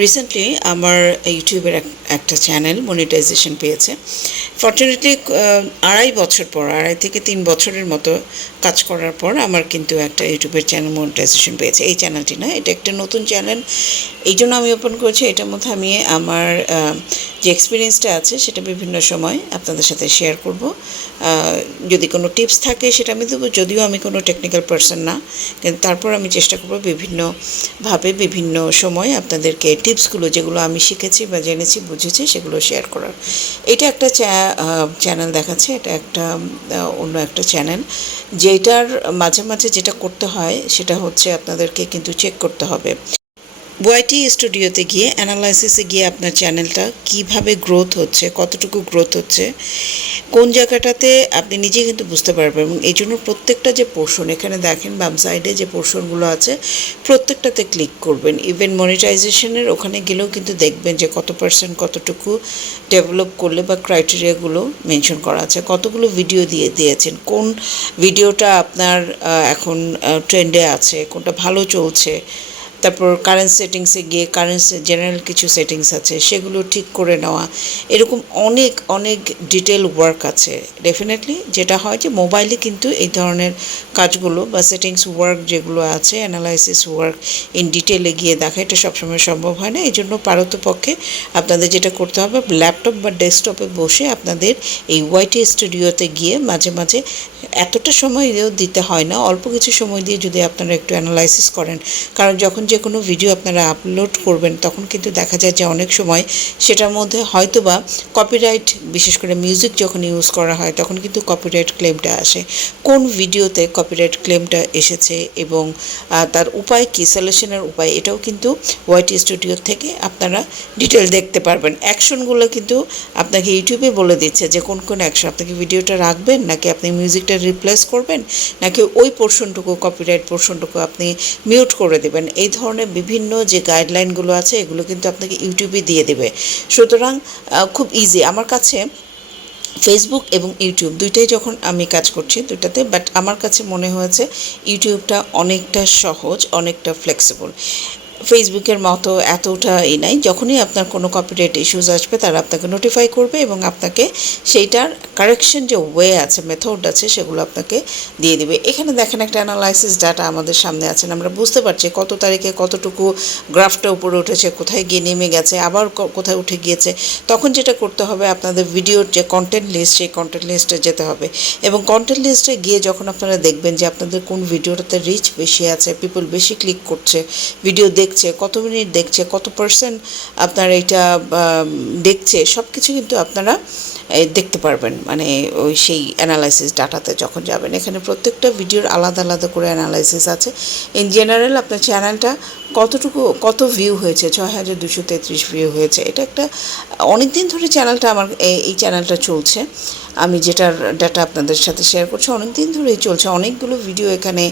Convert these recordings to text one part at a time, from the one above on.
Recently আমার ইউটিউবের একটা চ্যানেল মনিটাইজেশন পেয়েছে। ফর্চুনেটলি 2.5 বছর পর, 2.5 থেকে 3 বছরের মতো কাজ করার পর আমার কিন্তু একটা ইউটিউবের চ্যানেল মনিটাইজেশন পেয়েছে। এই চ্যানেলটি না, এটা একটা নতুন চ্যানেল, এই জন্য আমি ওপেন করেছি। এটার মধ্যে আমি আমার যে এক্সপিরিয়েন্সটা আছে সেটা বিভিন্ন সময় আপনাদের সাথে শেয়ার করব। যদি কোনো টিপস থাকে সেটা আমি দেবো, যদিও আমি কোনো টেকনিক্যাল পারসন না, কিন্তু তারপর আমি চেষ্টা করব বিভিন্নভাবে বিভিন্ন সময় আপনাদেরকে টিপসগুলো যেগুলো আমি শিখেছি বা জেনেছি বুঝেছি সেগুলো শেয়ার করার। এটা একটা চ্যানেল দেখাচ্ছে, এটা একটা অন্য একটা চ্যানেল, যেটার মাঝে মাঝে যেটা করতে হয় সেটা হচ্ছে আপনাদেরকে কিন্তু চেক করতে হবে। ওয়াইটি স্টুডিওতে গিয়ে অ্যানালাইসিসে গিয়ে আপনার চ্যানেলটা কিভাবে গ্রোথ হচ্ছে, কতটুকু গ্রোথ হচ্ছে, কোন জায়গাটাতে আপনি নিজে কিন্তু বুঝতে পারবেন। এবং এই জন্য প্রত্যেকটা যে পোর্শন এখানে দেখেন বাম সাইডে যে পোর্শনগুলো আছে প্রত্যেকটাতে ক্লিক করবেন। ইভেন মনিটাইজেশনের ওখানে গেলেও কিন্তু দেখবেন যে কত পার্সেন্ট কতটুকু ডেভেলপ করলে বা ক্রাইটেরিয়াগুলো মেনশন করা আছে, কতগুলো ভিডিও দিয়েছেন, কোন ভিডিওটা আপনার এখন ট্রেন্ডে আছে, কোনটা ভালো চলছে। তারপর কারেন্ট সেটিংসে গিয়ে কারেন্ট জেনারেল কিছু সেটিংস আছে সেগুলো ঠিক করে নেওয়া। এরকম অনেক অনেক ডিটেল ওয়ার্ক আছে। ডেফিনেটলি যেটা হয় যে মোবাইলে কিন্তু এই ধরনের কাজগুলো বা সেটিংস ওয়ার্ক যেগুলো আছে, অ্যানালাইসিস ওয়ার্ক ইন ডিটেলে গিয়ে দেখা এটা সবসময় সম্ভব হয় না। এই জন্য পারতপক্ষে আপনাদের যেটা করতে হবে, ল্যাপটপ বা ডেস্কটপে বসে আপনাদের এই ওয়াইটি স্টুডিওতে গিয়ে মাঝে মাঝে, এতটা সময়ও দিতে হয় না, অল্প কিছু সময় দিয়ে যদি আপনারা একটু অ্যানালাইসিস করেন। কারণ যখন যে কোনো ভিডিও আপনারা আপলোড করবেন তখন কিন্তু দেখা যায় যে অনেক সময় সেটার মধ্যে হয়তো বা কপিরাইট, বিশেষ করে মিউজিক যখন ইউজ করা হয় তখন কিন্তু কপিরাইট ক্লেমটা আসে। কোন ভিডিওতে কপিরাইট ক্লেমটা এসেছে এবং তার উপায় কী, সলিউশনের উপায়, এটাও কিন্তু ওয়াইটি স্টুডিও থেকে আপনারা ডিটেল দেখতে পারবেন। অ্যাকশনগুলো কিন্তু আপনাকে ইউটিউবে বলে দিচ্ছে যে কোন কোন অ্যাকশন, আপনাকে ভিডিওটা রাখবেন নাকি আপনি মিউজিকটা রিপ্লেস করবেন, নাকি ওই পোর্শনটুকু কপিরাইট পোর্শনটুকু আপনি মিউট করে দেবেন। এই ধরনের বিভিন্ন যে গাইডলাইনগুলো আছে এগুলো কিন্তু আপনাকে ইউটিউবে দিয়ে দেবে। সুতরাং খুব ইজি আমার কাছে। ফেসবুক এবং ইউটিউব দুইটাই যখন আমি কাজ করছি দুইটাতে, বাট আমার কাছে মনে হয়েছে ইউটিউবটা অনেকটা সহজ, অনেকটা ফ্লেক্সিবল। ফেসবুকের মতো এতটা নাই, যখনই আপনার কোনো কপিরাইট ইস্যুস আসবে তারা আপনাকে নোটিফাই করবে এবং আপনাকে সেইটার কারেকশন যে ওয়ে আছে, মেথড আছে, সেগুলো আপনাকে দিয়ে দিবে। এখানে দেখেন একটা অ্যানালাইসিস ডাটা আমাদের সামনে আছেন, আমরা বুঝতে পারছি কত তারিখে কতটুকু গ্রাফটা উপরে উঠেছে, কোথায় গিয়ে নেমে গেছে, আবার কোথায় উঠে গিয়েছে। তখন যেটা করতে হবে, আপনাদের ভিডিওর যে কন্টেন্ট লিস্ট, সেই কন্টেন্ট লিস্টে যেতে হবে এবং কন্টেন্ট লিস্টে গিয়ে যখন আপনারা দেখবেন যে আপনাদের কোন ভিডিওটাতে রিচ বেশি আছে, পিপল বেশি ক্লিক করছে, ভিডিও দেখছে, কত মিনিট দেখছে, কত পার্সেন্ট আপনার এটা দেখছে, সব কিছু কিন্তু আপনারা দেখতে পারবেন। মানে ওই সেই অ্যানালাইসিস ডাটাতে যখন যাবেন, এখানে প্রত্যেকটা ভিডিওর আলাদা আলাদা করে অ্যানালাইসিস আছে। ইন জেনারেল আপনার চ্যানেলটা কত ভিউ হয়েছে, 6233 ভিউ হয়েছে। এটা একটা অনেক দিন ধরে চ্যানেলটা আমার, এই চ্যানেলটা চলছে, আমি যেটার ডাটা আপনাদের সাথে শেয়ার করছি অনেক দিন ধরেই চলছে। অনেকগুলো ভিডিও এখানে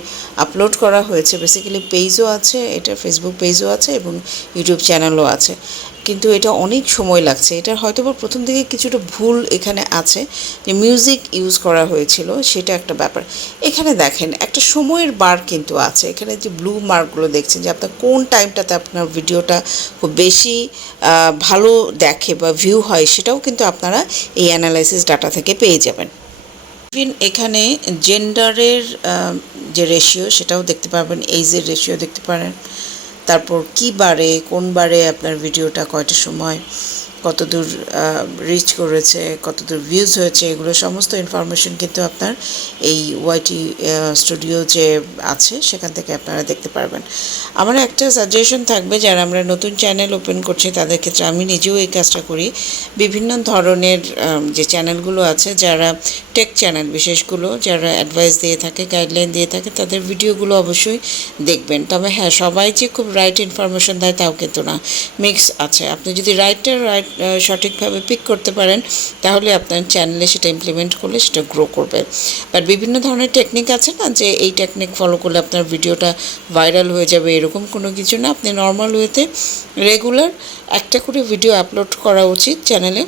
আপলোড করা হয়েছে, বেসিক্যালি পেজও আছে, এটা ফেসবুক পেজও আছে এবং ইউটিউব চ্যানেলও আছে। কিন্তু এটা অনেক সময় লাগছে। এটার হয়তো বা প্রথম দিকে কিছুটা ভুল এখানে আছে, যে মিউজিক ইউজ করা হয়েছিল সেটা একটা ব্যাপার। এখানে দেখেন একটা সময়ের বার কিন্তু আছে, এখানে যে ব্লু মার্কগুলো দেখছেন যে আপনার কোন টাইমটাতে আপনার ভিডিওটা খুব বেশি ভালো দেখে বা ভিউ হয়, সেটাও কিন্তু আপনারা এই অ্যানালাইসিস ডাটা থেকে পেয়ে যাবেন। ইভেন এখানে জেন্ডারের যে রেশিও সেটাও দেখতে পারবেন, এইজের রেশিও দেখতে পারেন, তারপর কী বারে কোন বারে আপনার ভিডিওটা কয়টার সময় কতদূর রিচ করেছে, কতদূর ভিউজ হয়েছে, এগুলো সমস্ত ইনফরমেশন কিন্তু আপনার এই ওয়াইটি স্টুডিও যে আছে সেখান থেকে আপনারা দেখতে পারবেন। আমার একটা সাজেশন থাকবে, যারা আমরা নতুন চ্যানেল ওপেন করছি তাদের ক্ষেত্রে, আমি নিজেও এই কাজটা করি, বিভিন্ন ধরনের যে চ্যানেলগুলো আছে, যারা টেক চ্যানেল বিশেষগুলো, যারা অ্যাডভাইস দিয়ে থাকে, গাইডলাইন দিয়ে থাকে, তাদের ভিডিওগুলো অবশ্যই দেখবেন। তবে হ্যাঁ, সবাই যে খুব রাইট ইনফরমেশন দেয় তাও কিন্তু না, মিক্স আছে। আপনি যদি সঠিকভাবে পিক করতে পারেন তাহলে আপনার চ্যানেলে সেটা ইমপ্লিমেন্ট করলে সেটা গ্রো করবে। বাট বিভিন্ন ধরনের টেকনিক আছে না, যে এই টেকনিক ফলো করলে আপনার ভিডিওটা ভাইরাল হয়ে যাবে, এরকম কোনো কিছু না। আপনি নর্মাল ওয়েতে রেগুলার একটা করে ভিডিও আপলোড করা উচিত চ্যানেলে।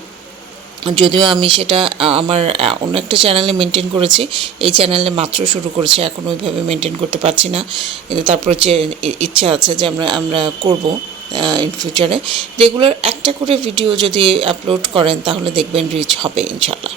যদিও আমি সেটা আমার অন্য একটা চ্যানেলে মেনটেন করেছি, এই চ্যানেলে মাত্র শুরু করেছি, এখন ওইভাবে মেনটেন করতে পারছি না, কিন্তু তারপর যে ইচ্ছা আছে যে আমরা করব ইন ফিউচারে রেগুলার একটা করে ভিডিও যদি আপলোড করেন তাহলে দেখবেন রিচ হবে ইনশাল্লাহ।